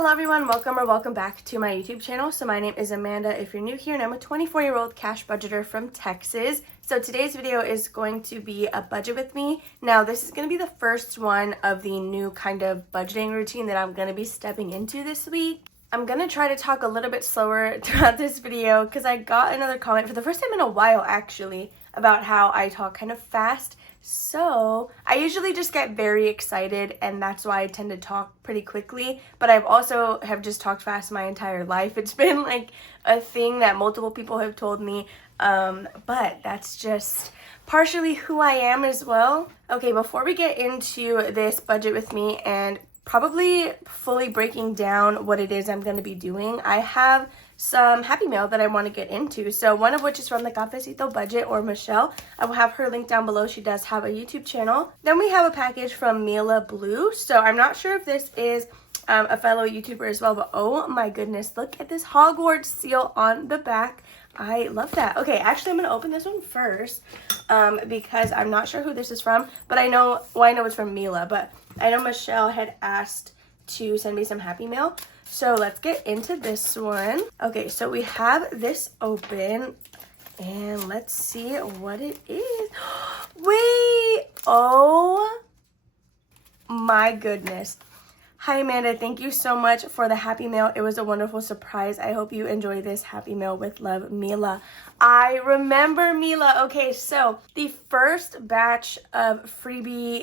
Hello everyone, welcome back to my YouTube channel. So my name is Amanda if you're new here, and I'm a 24-year-old cash budgeter from Texas. So today's video is going to be a budget with me. Now this is going to be the first one of the new kind of budgeting routine that I'm going to be stepping into this week. I'm going to try to talk a little bit slower throughout this video because I got another comment for the first time in a while actually about how I talk kind of fast. So I usually just get very excited, and that's why I tend to talk pretty quickly, but I've also have just talked fast my entire life. It's been like a thing that multiple people have told me, but that's just partially who I am as well. Okay, before we get into this budget with me and probably fully breaking down what it is I'm going to be doing, I have some happy mail that I want to get into. So one of which is from TheCafecitoBudget, or Michelle. I will have her linked down below. She does have a YouTube channel. Then we have a package from Mila Blue. So I'm not sure if this is a fellow YouTuber as well, but oh my goodness, look at this Hogwarts seal on the back. I love that. Okay, actually I'm going to open this one first because I'm not sure who this is from, but I know it's from Mila, but I know Michelle had asked to send me some happy mail. So let's get into this one. Okay, so we have this open and let's see what it is. Wait, oh my goodness. Hi Amanda, thank you so much for the happy mail. It was a wonderful surprise. I hope you enjoy this. Happy mail with love, Mila. I remember Mila. Okay, so the first batch of freebie,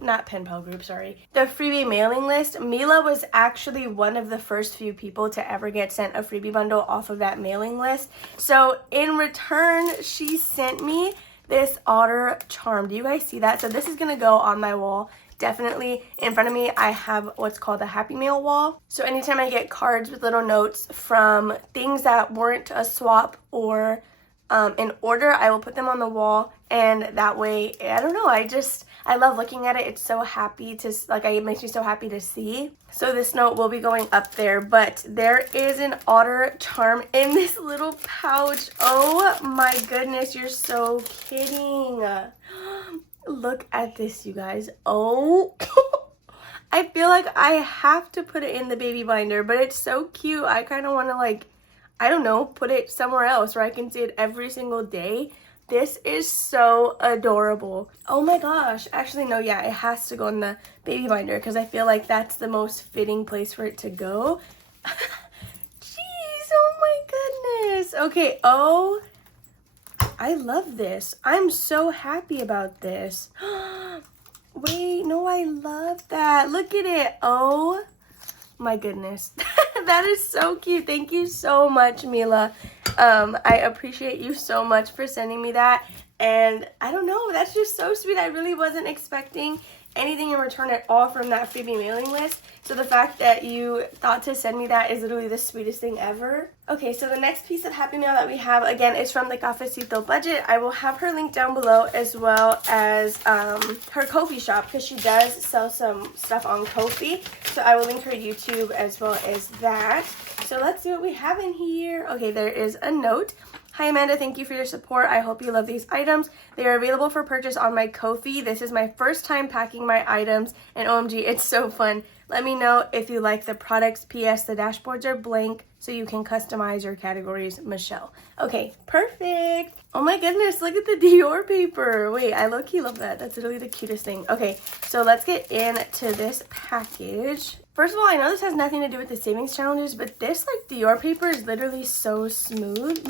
not pen pal group, sorry. The freebie mailing list, Mila was actually one of the first few people to ever get sent a freebie bundle off of that mailing list. So in return, she sent me this otter charm. Do you guys see that? So this is gonna go on my wall. Definitely in front of me, I have what's called a happy mail wall. So anytime I get cards with little notes from things that weren't a swap or in order, I will put them on the wall, and that way, I don't know, I love looking at it. It's so happy to, it makes me so happy to see. So this note will be going up there, but there is an otter charm in this little pouch. Oh my goodness, you're so kidding. Look at this, you guys. Oh, I feel like I have to put it in the baby binder, but it's so cute. I kind of want to, I don't know, put it somewhere else where I can see it every single day. This is so adorable. Oh my gosh. Actually, no, yeah, it has to go in the baby binder because I feel like that's the most fitting place for it to go. Jeez, oh my goodness. Okay, oh, I love this. I'm so happy about this. Wait, no, I love that. Look at it. Oh my goodness. That is so cute. Thank you so much, Mila. I appreciate you so much for sending me that. And I don't know, that's just so sweet. I really wasn't expecting anything in return at all from that freebie mailing list. So the fact that you thought to send me that is literally the sweetest thing ever. Okay, so the next piece of happy mail that we have, again, is from TheCafecitoBudget. I will have her link down below, as well as her Ko-fi shop, because she does sell some stuff on Ko-fi. So I will link her YouTube as well as that. So let's see what we have in here. Okay, there is a note. Hi Amanda, thank you for your support. I hope you love these items. They are available for purchase on my Ko-fi. This is my first time packing my items, and OMG, it's so fun. Let me know if you like the products. PS, the dashboards are blank, so you can customize your categories, Michelle. Okay, perfect. Oh my goodness, look at the Dior paper. Wait, I low-key love that. That's literally the cutest thing. Okay, so let's get into this package. First of all, I know this has nothing to do with the savings challenges, but this Dior paper is literally so smooth.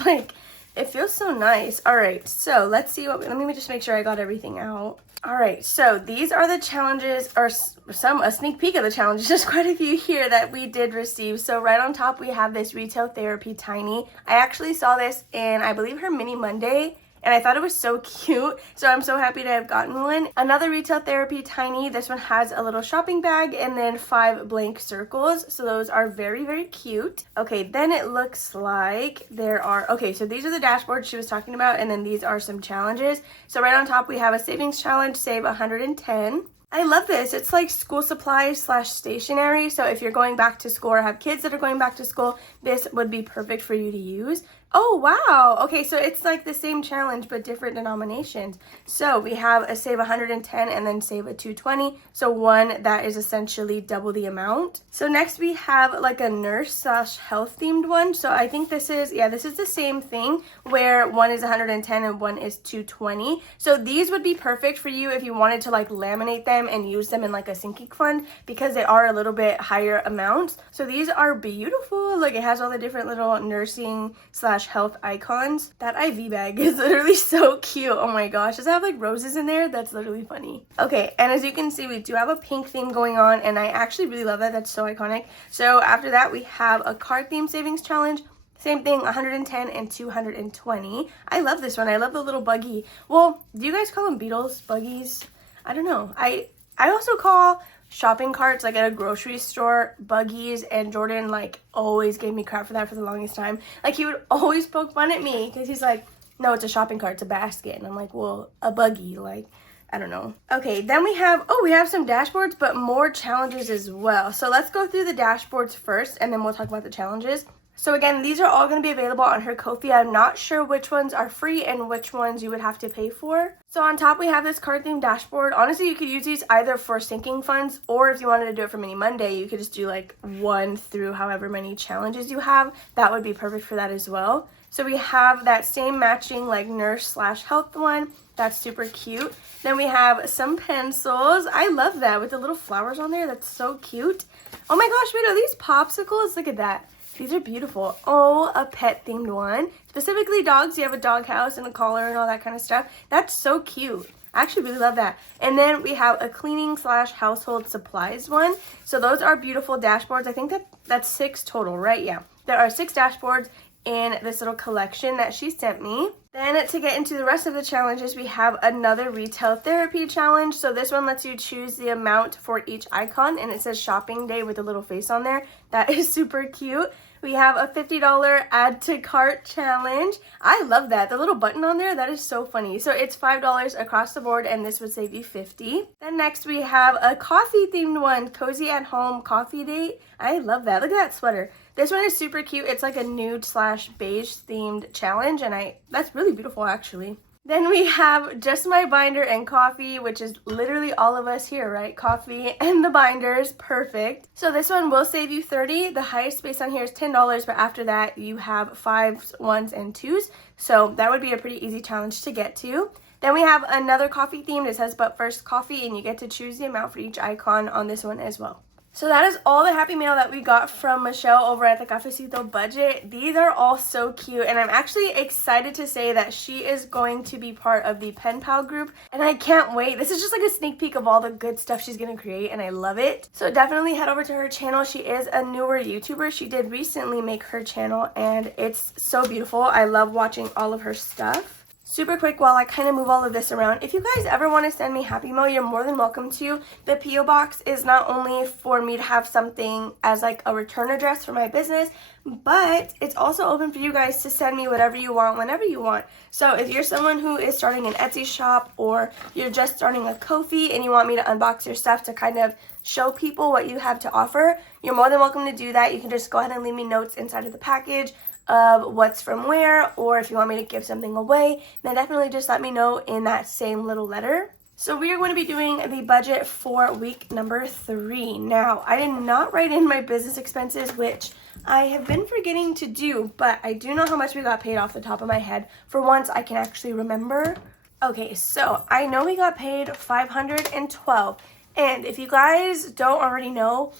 It feels so nice. All right, so let's see let me just make sure I got everything out. All right, so these are the challenges, or a sneak peek of the challenges. There's quite a few here that we did receive. So right on top, we have this Retail Therapy Tiny. I actually saw this in, I believe, her Mini Monday, and I thought it was so cute, so I'm so happy to have gotten one. Another Retail Therapy Tiny. This one has a little shopping bag and then 5 blank circles, so those are very, very cute. Okay, then it looks like there are, okay, so these are the dashboards she was talking about, and then these are some challenges. So right on top, we have a savings challenge, save 110. I love this. It's like school supplies / stationery. So if you're going back to school or have kids that are going back to school, this would be perfect for you to use. Oh, wow. Okay, so it's like the same challenge but different denominations. So we have a save 110 and then save a 220. So one that is essentially double the amount. So next we have like a nurse/health themed one. So I think this is the same thing where one is 110 and one is 220. So these would be perfect for you if you wanted to like laminate them and use them in like a sinking fund because they are a little bit higher amounts. So these are beautiful. Like it has all the different little nursing/health icons. That IV bag is literally so cute. Oh my gosh. Does it have like roses in there? That's literally funny. Okay, and as you can see, we do have a pink theme going on, and I actually really love that. That's so iconic. So after that, we have a card theme savings challenge. Same thing, 110 and 220. I love this one. I love the little buggy. Well, do you guys call them beetles? Buggies? I don't know. I also call shopping carts, like at a grocery store, buggies, and Jordan like always gave me crap for that for the longest time. Like he would always poke fun at me because he's like, no, it's a shopping cart, it's a basket. And I'm like, well, a buggy, like, I don't know. Okay, then we have some dashboards, but more challenges as well. So let's go through the dashboards first, and then we'll talk about the challenges. So again, these are all going to be available on her Ko-fi. I'm not sure which ones are free and which ones you would have to pay for. So on top, we have this card theme dashboard. Honestly, you could use these either for sinking funds, or if you wanted to do it for Mini Monday, you could just do like 1 through however many challenges you have. That would be perfect for that as well. So we have that same matching like nurse/health one. That's super cute. Then we have some pencils. I love that with the little flowers on there. That's so cute. Oh my gosh, wait, are these popsicles? Look at that. These are beautiful. Oh, a pet themed one. Specifically dogs. You have a dog house and a collar and all that kind of stuff. That's so cute. I actually really love that. And then we have a cleaning/household supplies one. So those are beautiful dashboards. I think that's 6 total, right? Yeah. There are 6 dashboards in this little collection that she sent me. Then to get into the rest of the challenges, we have another retail therapy challenge. So this one lets you choose the amount for each icon, and it says shopping day with a little face on there. That is super cute. We have a $50 add to cart challenge. I love that. The little button on there, that is so funny. So it's $5 across the board, and this would save you $50. Then next we have a coffee themed one, cozy at home coffee date. I love that. Look at that sweater. This one is super cute. It's like a nude/beige themed challenge, and that's really beautiful actually. Then we have just my binder and coffee, which is literally all of us here, right? Coffee and the binders, perfect. So this one will save you $30. The highest space on here is $10, but after that you have 5s, 1s, and 2s. So that would be a pretty easy challenge to get to. Then we have another coffee theme that says but first coffee, and you get to choose the amount for each icon on this one as well. So that is all the happy mail that we got from Michelle over at TheCafecitoBudget. These are all so cute, and I'm actually excited to say that she is going to be part of the Pen Pal group, and I can't wait. This is just like a sneak peek of all the good stuff she's going to create, and I love it. So definitely head over to her channel. She is a newer YouTuber. She did recently make her channel, and it's so beautiful. I love watching all of her stuff. Super quick while I kind of move all of this around, if you guys ever want to send me happy mail, you're more than welcome to. The P.O. box is not only for me to have something as like a return address for my business, but it's also open for you guys to send me whatever you want whenever you want. So if you're someone who is starting an Etsy shop, or you're just starting a Ko-fi and you want me to unbox your stuff to kind of show people what you have to offer, you're more than welcome to do that. You can just go ahead and leave me notes inside of the package of what's from where, or if you want me to give something away, then definitely just let me know in that same little letter. So we are going to be doing the budget for week number 3. Now, I did not write in my business expenses, which I have been forgetting to do, but I do know how much we got paid off the top of my head. For once, I can actually remember. Okay, so I know we got paid $512, and if you guys don't already know,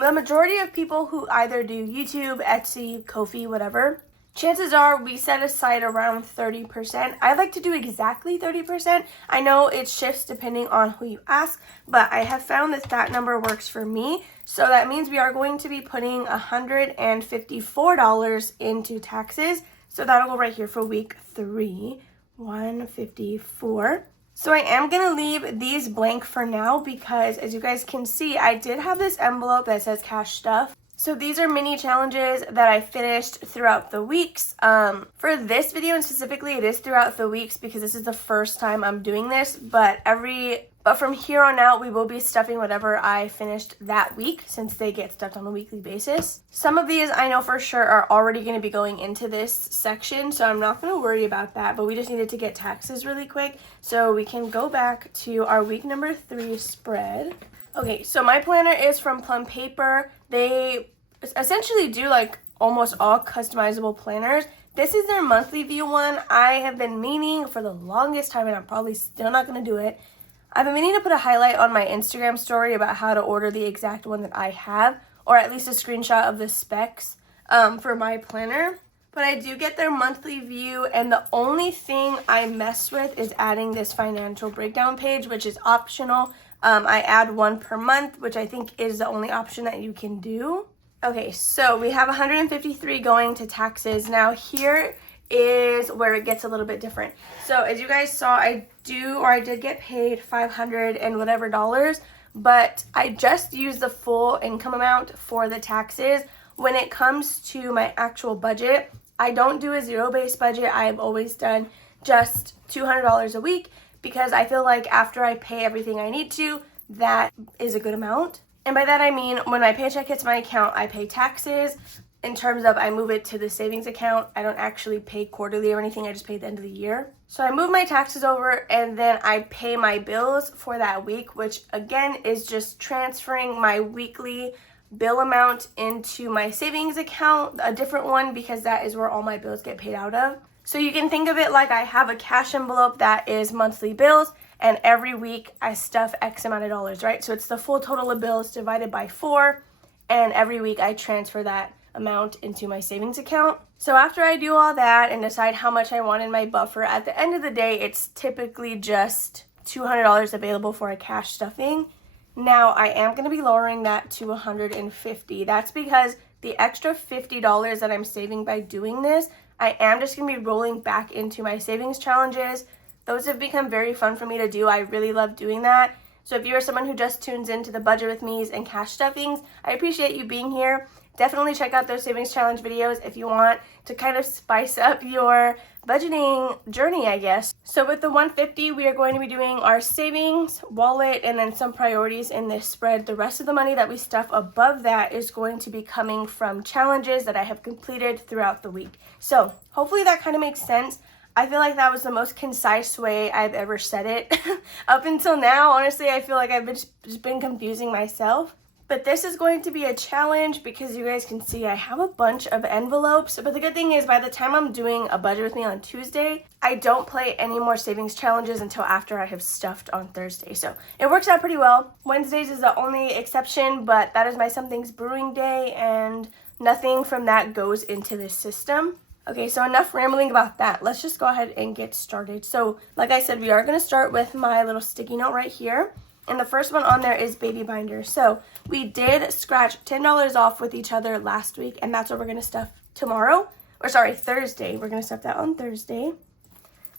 the majority of people who either do YouTube, Etsy, Ko-fi, whatever, chances are we set aside around 30%. I like to do exactly 30%. I know it shifts depending on who you ask, but I have found that that number works for me. So that means we are going to be putting $154 into taxes. So that'll go right here for week 3, 154. So I am going to leave these blank for now because, as you guys can see, I did have this envelope that says cash stuff. So these are mini challenges that I finished throughout the weeks. For this video and specifically, it is throughout the weeks because this is the first time I'm doing this, but every But from here on out, we will be stuffing whatever I finished that week since they get stuffed on a weekly basis. Some of these I know for sure are already going to be going into this section, so I'm not going to worry about that. But we just needed to get taxes really quick so we can go back to our week number 3 spread. Okay, so my planner is from Plum Paper. They essentially do like almost all customizable planners. This is their monthly view one. I have been meaning for the longest time, and I'm probably still not going to do it. I've been meaning to put a highlight on my Instagram story about how to order the exact one that I have, or at least a screenshot of the specs for my planner. But I do get their monthly view, and the only thing I mess with is adding this financial breakdown page, which is optional. I add one per month, which I think is the only option that you can do. Okay, so we have 153 going to taxes. Now here is where it gets a little bit different. So as you guys saw, I did get paid $500 and whatever dollars, but I just used the full income amount for the taxes. When it comes to my actual budget, I don't do a zero-based budget. I've always done just $200 a week because I feel like after I pay everything I need to, that is a good amount. And by that I mean when my paycheck hits my account, I pay taxes. In terms of I move it to the savings account, I don't actually pay quarterly or anything, I just pay at the end of the year. So I move my taxes over and then I pay my bills for that week, which again is just transferring my weekly bill amount into my savings account, a different one because that is where all my bills get paid out of. So you can think of it like I have a cash envelope that is monthly bills, and every week I stuff X amount of dollars, right? So it's the full total of bills divided by 4, and every week I transfer that amount into my savings account. So after I do all that and decide how much I want in my buffer, at the end of the day, it's typically just $200 available for a cash stuffing. Now I am going to be lowering that to $150. That's because the extra $50 that I'm saving by doing this, I am just going to be rolling back into my savings challenges. Those have become very fun for me to do. I really love doing that. So if you're someone who just tunes into the Budget with Me's and cash stuffings, I appreciate you being here. Definitely check out those savings challenge videos if you want to kind of spice up your budgeting journey, I guess. So with the 150, we are going to be doing our savings, wallet, and then some priorities in this spread. The rest of the money that we stuff above that is going to be coming from challenges that I have completed throughout the week. So hopefully that kind of makes sense. I feel like that was the most concise way I've ever said it. Up until now, honestly, I feel like I've just been confusing myself. But this is going to be a challenge because you guys can see I have a bunch of envelopes. But the good thing is by the time I'm doing a budget with me on Tuesday, I don't play any more savings challenges until after I have stuffed on Thursday. So it works out pretty well. Wednesdays is the only exception, but that is my Something's Brewing Day and nothing from that goes into this system. Okay, so enough rambling about that. Let's just go ahead and get started. So like I said, we are going to start with my little sticky note right here. And the first one on there is baby binder. So we did scratch $10 off with each other last week, and that's what we're going to stuff tomorrow. Or sorry, Thursday. We're going to stuff that on Thursday.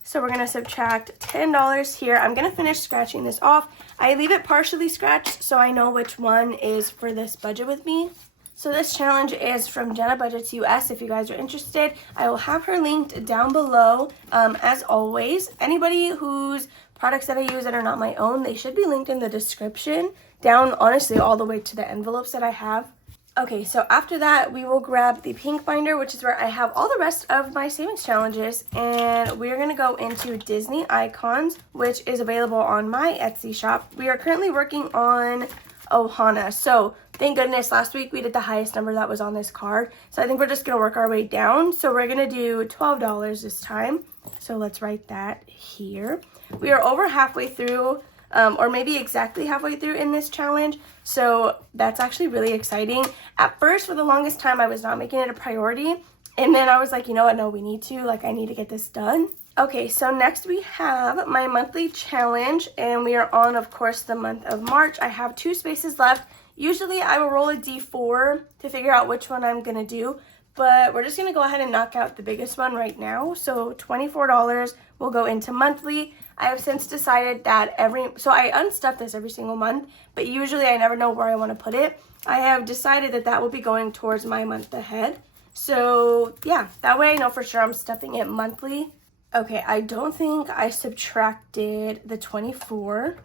So we're going to subtract $10 here. I'm going to finish scratching this off. I leave it partially scratched so I know which one is for this budget with me. So this challenge is from Jenna Budgets US. If you guys are interested, I will have her linked down below. As always, anybody whose products that I use that are not my own, they should be linked in the description, down honestly all the way to the envelopes that I have. Okay, so after that, we will grab the pink binder, which is where I have all the rest of my savings challenges, and we're going to go into Disney Icons, which is available on my Etsy shop. We are currently working on Ohana, so thank goodness last week we did the highest number that was on this card, so I think we're just going to work our way down. So we're going to do $12 this time, so let's write that here. We are over halfway through, or maybe exactly halfway through in this challenge, so that's actually really exciting. At first, for the longest time, I was not making it a priority, and then I was like, you know what, no, we need to, I need to get this done. Okay, so next we have my monthly challenge, and we are on, of course, the month of March. I have 2 spaces left. Usually, I will roll a D4 to figure out which one I'm going to do, but we're just going to go ahead and knock out the biggest one right now. So $24 will go into monthly. I have since decided that so I unstuff this every single month, but usually I never know where I want to put it. I have decided that that will be going towards my month ahead. So yeah, that way I know for sure I'm stuffing it monthly. Okay, I don't think I subtracted the 24.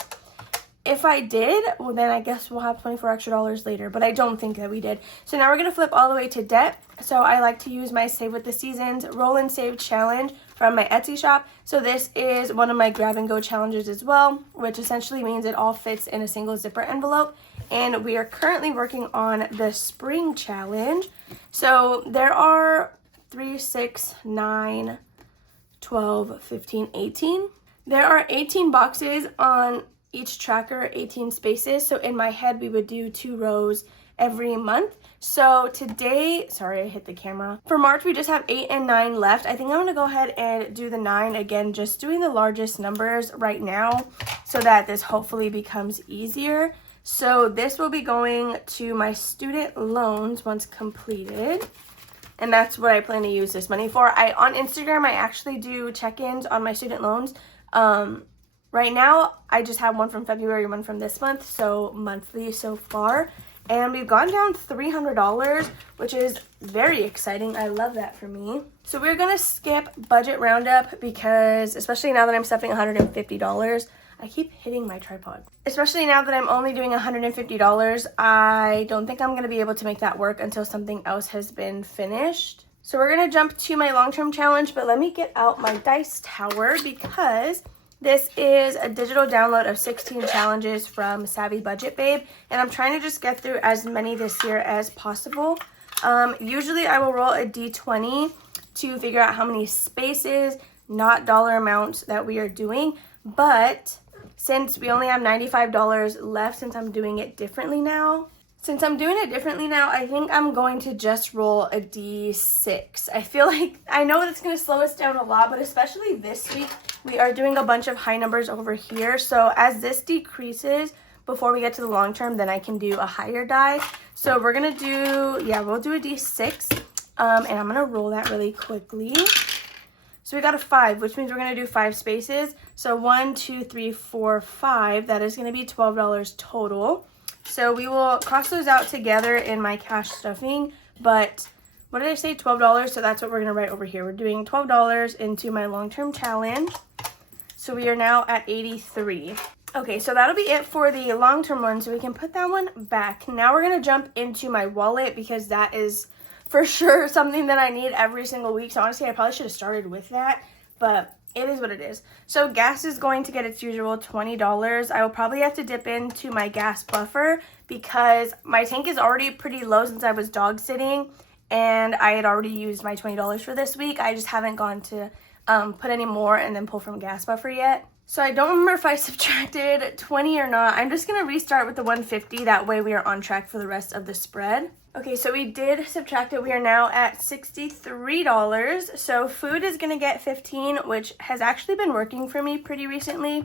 If I did, well then I guess we'll have $24 extra later, but I don't think that we did. So now we're going to flip all the way to debt. So I like to use my Save with the Seasons Roll and Save challenge from my Etsy shop. So this is one of my grab and go challenges as well, which essentially means it all fits in a single zipper envelope. And we are currently working on the spring challenge. So there are 3, 6, 9, 12, 15, 18. There are 18 boxes on each tracker, 18 spaces. So in my head, we would do 2 rows every month. So today, sorry, I hit the camera. For March, we just have 8 and 9 left. I think I'm gonna go ahead and do the 9 again, just doing the largest numbers right now so that this hopefully becomes easier. So this will be going to my student loans once completed. And that's what I plan to use this money for. On Instagram, I actually do check-ins on my student loans. Right now, I just have one from February, one from this month, so monthly so far. And we've gone down $300, which is very exciting. I love that for me. So we're gonna skip budget roundup because, especially now that I'm stuffing $150, I keep hitting my tripod. Especially now that I'm only doing $150, I don't think I'm gonna be able to make that work until something else has been finished. So we're gonna jump to my long-term challenge, but let me get out my dice tower because this is a digital download of 16 challenges from Savvy Budget Babe, and I'm trying to just get through as many this year as possible. Usually I will roll a d20 to figure out how many spaces, not dollar amounts, that we are doing, but since we only have $95 left, since I'm doing it differently now, I think I'm going to just roll a d6. I feel like, I know that's going to slow us down a lot, but especially this week, we are doing a bunch of high numbers over here. So as this decreases before we get to the long term, then I can do a higher die. So we're going to do, we'll do a d6. And I'm going to roll that really quickly. So we got a 5, which means we're going to do 5 spaces. So 1, 2, 3, 4, 5. That is going to be $12 total. So we will cross those out together in my cash stuffing. But what did I say? $12. So that's what we're going to write over here. We're doing $12 into my long-term challenge. So we are now at 83. Okay, so that'll be it for the long-term one. So we can put that one back. Now we're going to jump into my wallet because that is for sure something that I need every single week. So honestly, I probably should have started with that, but it is what it is. So gas is going to get its usual $20. I will probably have to dip into my gas buffer because my tank is already pretty low since I was dog sitting and I had already used my $20 for this week. I just haven't gone to put any more and then pull from gas buffer yet. So I don't remember if I subtracted 20 or not. I'm just going to restart with the 150. That way we are on track for the rest of the spread. Okay, so we did subtract it. We are now at $63. So food is going to get 15, which has actually been working for me pretty recently.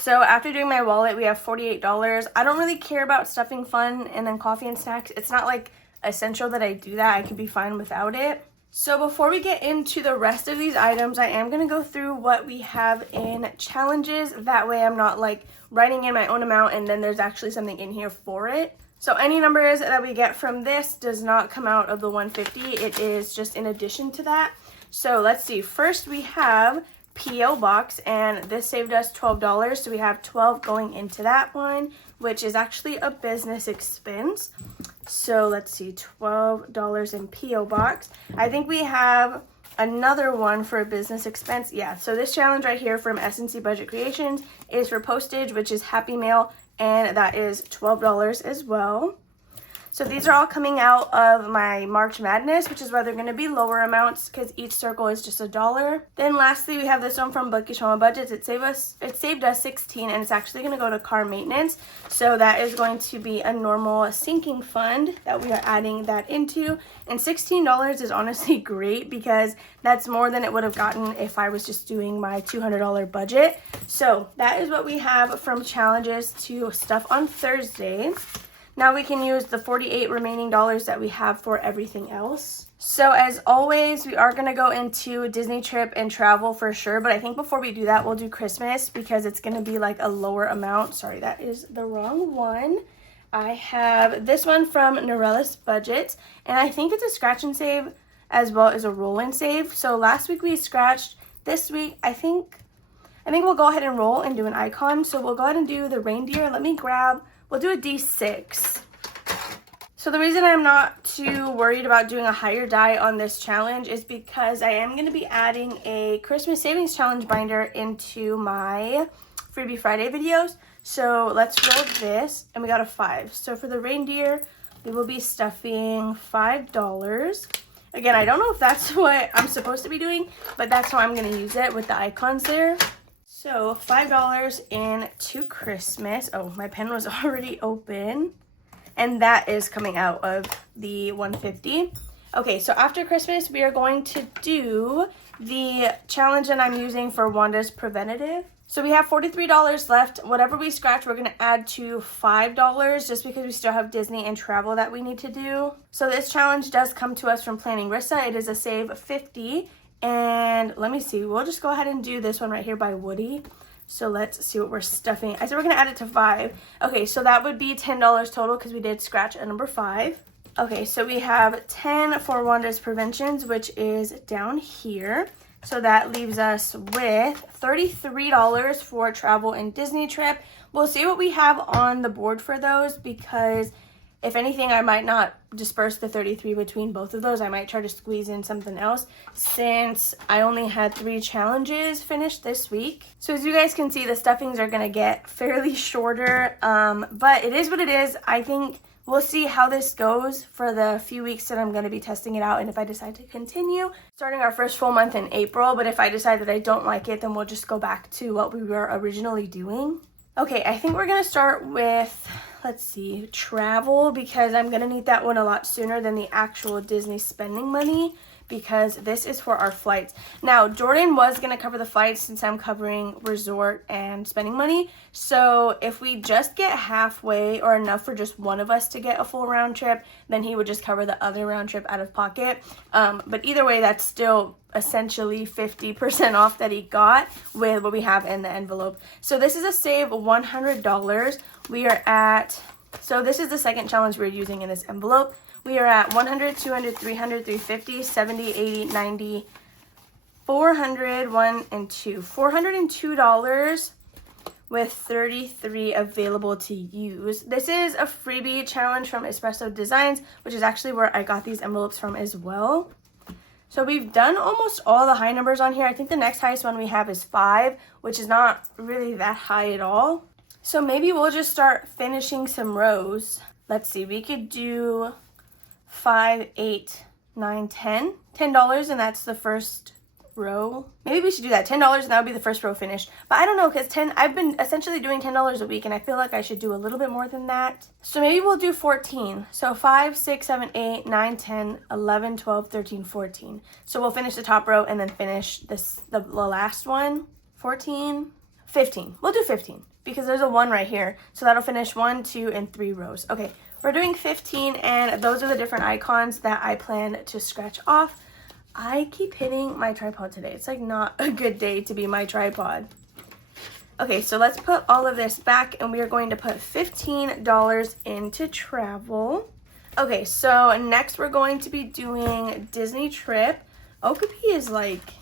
So after doing my wallet, we have $48. I don't really care about stuffing fun and then coffee and snacks. It's not like essential that I do that. I could be fine without it. So before we get into the rest of these items, I am going to go through what we have in challenges. That way I'm not like writing in my own amount and then there's actually something in here for it. So any numbers that we get from this does not come out of the 150. It is just in addition to that. So let's see. First we have P.O. Box, and this saved us $12. So we have 12 going into that one, which is actually a business expense. So let's see, $12 in P.O. Box. I think we have another one for a business expense. Yeah, so this challenge right here from S&C Budget Creations is for postage, which is Happy Mail, and that is $12 as well. So these are all coming out of my March Madness, which is why they're going to be lower amounts because each circle is just $1. Then lastly, we have this one from BudgetWithAmanda. It saved us 16, and it's actually going to go to car maintenance. So that is going to be a normal sinking fund that we are adding that into. And $16 is honestly great because that's more than it would have gotten if I was just doing my $200 budget. So that is what we have from challenges to stuff on Thursday. Now we can use the 48 remaining dollars that we have for everything else. So as always, we are going to go into a Disney trip and travel for sure. But I think before we do that, we'll do Christmas because it's going to be like a lower amount. Sorry, that is the wrong one. I have this one from Norella's Budget. And I think it's a scratch and save as well as a roll and save. So last week we scratched. This week, I think I think we'll go ahead and roll and do an icon. So we'll go ahead and do the reindeer. We'll do a D6. So the reason I'm not too worried about doing a higher die on this challenge is because I am going to be adding a Christmas Savings Challenge binder into my Freebie Friday videos. So let's roll this, and we got a 5. So for the reindeer, we will be stuffing $5. Again, I don't know if that's what I'm supposed to be doing, but that's how I'm going to use it with the icons there. So $5 into Christmas. Oh, my pen was already open. And that is coming out of the 150. Okay, so after Christmas, we are going to do the challenge that I'm using for Wanda's preventative. So we have $43 left. Whatever we scratch, we're going to add to $5 just because we still have Disney and travel that we need to do. So this challenge does come to us from Planning Rissa. It is a save of $50. And let me see. We'll just go ahead and do this one right here by Woody. So let's see what we're stuffing. I said we're going to add it to 5. Okay, so that would be $10 total because we did scratch a number 5. Okay, so we have 10 for Wanda's preventions, which is down here. So that leaves us with $33 for travel and Disney trip. We'll see what we have on the board for those because if anything, I might not disperse the 33 between both of those. I might try to squeeze in something else since I only had 3 challenges finished this week. So as you guys can see, the stuffings are going to get fairly shorter, but it is what it is. I think we'll see how this goes for the few weeks that I'm going to be testing it out, and if I decide to continue, starting our first full month in April. But if I decide that I don't like it, then we'll just go back to what we were originally doing. Okay, I think we're going to start with, let's see, travel, because I'm going to need that one a lot sooner than the actual Disney spending money, because this is for our flights. Now, Jordan was going to cover the flights since I'm covering resort and spending money. So if we just get halfway or enough for just one of us to get a full round trip, then he would just cover the other round trip out of pocket. But either way, that's still essentially 50% off that he got with what we have in the envelope. So this is a save $100. We are at, so this is the second challenge we're using in this envelope. We are at 100, 200, 300, 350, 70, 80, 90, 400, 1 and 2. $402 with 33 available to use. This is a freebie challenge from EzpressoDesigns, which is actually where I got these envelopes from as well. So we've done almost all the high numbers on here. I think the next highest one we have is 5, which is not really that high at all. So maybe we'll just start finishing some rows. Let's see, we could do 5, 8, 9, 10. $10, and that's the first row. Maybe we should do that. $10, and that would be the first row finished. But I don't know, because I've been essentially doing $10 a week, and I feel like I should do a little bit more than that. So maybe we'll do 14. So 5, 6, 7, 8, 9, 10, 11, 12, 13, 14. So we'll finish the top row and then finish the last one. 14, 15. We'll do 15 because there's a 1 right here. So that'll finish 1, 2, and 3 rows. Okay, we're doing 15, and those are the different icons that I plan to scratch off. I keep hitting my tripod today. It's like not a good day to be my tripod. Okay, so let's put all of this back, and we are going to put $15 into travel. Okay, so next we're going to be doing Disney trip. Okapi is like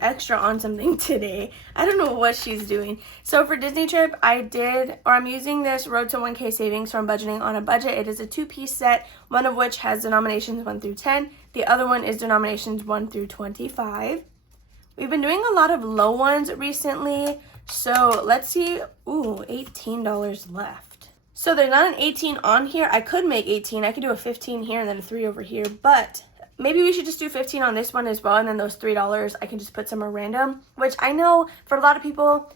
extra on something today. I don't know what she's doing. So for Disney trip, I'm using this Road to 1K savings from Budgeting on a Budget. It is a 2-piece set, one of which has denominations 1 through 10. The other one is denominations 1 through 25. We've been doing a lot of low ones recently. So let's see. Ooh, $18 left. So there's not an 18 on here. I could make 18. I could do a 15 here and then a 3 over here, but maybe we should just do 15 on this one as well, and then those $3 I can just put somewhere random, which I know for a lot of people,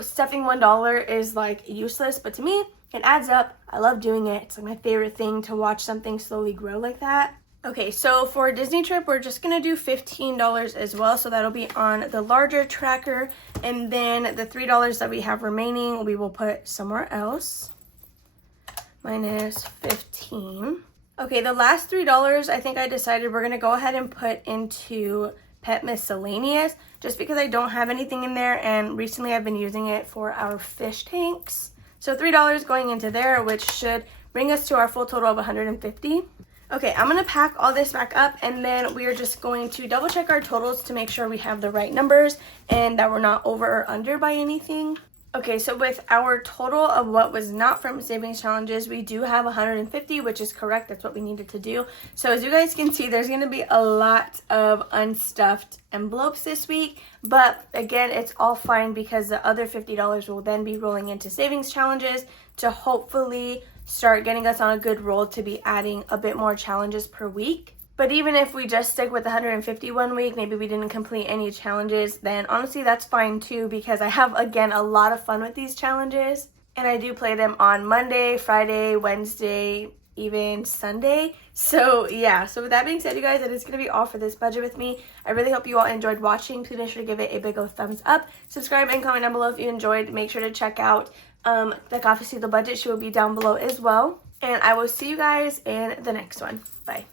stuffing $1 is like useless, but to me, it adds up. I love doing it. It's like my favorite thing to watch something slowly grow like that. Okay, so for Disney trip, we're just gonna do $15 as well, so that'll be on the larger tracker, and then the $3 that we have remaining, we will put somewhere else. Minus 15. Okay, the last $3, I think I decided we're going to go ahead and put into Pet Miscellaneous, just because I don't have anything in there, and recently I've been using it for our fish tanks. So $3 going into there, which should bring us to our full total of $150. Okay, I'm going to pack all this back up, and then we are just going to double check our totals to make sure we have the right numbers and that we're not over or under by anything. Okay, so with our total of what was not from savings challenges, we do have 150, which is correct. That's what we needed to do. So as you guys can see, there's going to be a lot of unstuffed envelopes this week, but again, it's all fine because the other $50 will then be rolling into savings challenges to hopefully start getting us on a good roll to be adding a bit more challenges per week. But even if we just stick with 150 one week, maybe we didn't complete any challenges, then honestly that's fine too, because I have, again, a lot of fun with these challenges. And I do play them on Monday, Friday, Wednesday, even Sunday. So yeah, so with that being said, you guys, that is going to be all for this budget with me. I really hope you all enjoyed watching. Please make sure to give it a big old thumbs up. Subscribe and comment down below if you enjoyed. Make sure to check out TheCafecitoBudget. She will be down below as well. And I will see you guys in the next one. Bye.